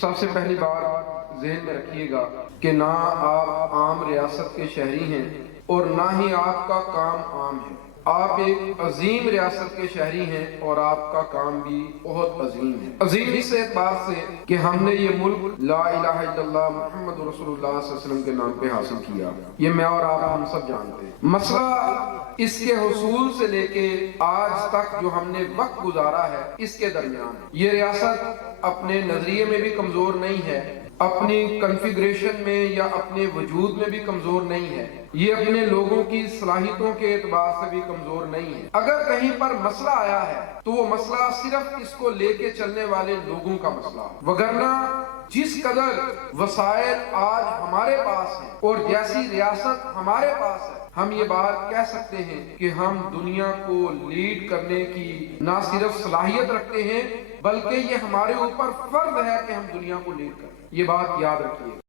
سب سے پہلی بات ذہن میں رکھیے گا کہ نہ آپ عام ریاست کے شہری ہیں اور نہ ہی آپ کا کام عام ہے۔ آپ ایک عظیم ریاست کے شہری ہیں اور آپ کا کام بھی بہت عظیم ہے۔ عظیم اس اعتبار سے کہ ہم نے یہ ملک لا الہ الا اللہ محمد رسول اللہ صلی اللہ علیہ وسلم کے نام پہ حاصل کیا، یہ میں اور آپ ہم سب جانتے ہیں۔ مسئلہ اس کے حصول سے لے کے آج تک جو ہم نے وقت گزارا ہے اس کے درمیان یہ ریاست اپنے نظریے میں بھی کمزور نہیں ہے، اپنی کنفیگریشن میں یا اپنے وجود میں بھی کمزور نہیں ہے، یہ اپنے لوگوں کی صلاحیتوں کے اعتبار سے بھی کمزور نہیں ہے۔ اگر کہیں پر مسئلہ آیا ہے تو وہ مسئلہ صرف اس کو لے کے چلنے والے لوگوں کا مسئلہ ہے، وگرنہ جس قدر وسائل آج ہمارے پاس ہیں اور جیسی ریاست ہمارے پاس ہے، ہم یہ بات کہہ سکتے ہیں کہ ہم دنیا کو لیڈ کرنے کی نہ صرف صلاحیت رکھتے ہیں بلکہ یہ ہمارے اوپر فرض ہے کہ ہم دنیا کو لیڈ کریں۔ یہ بات یاد رکھیے۔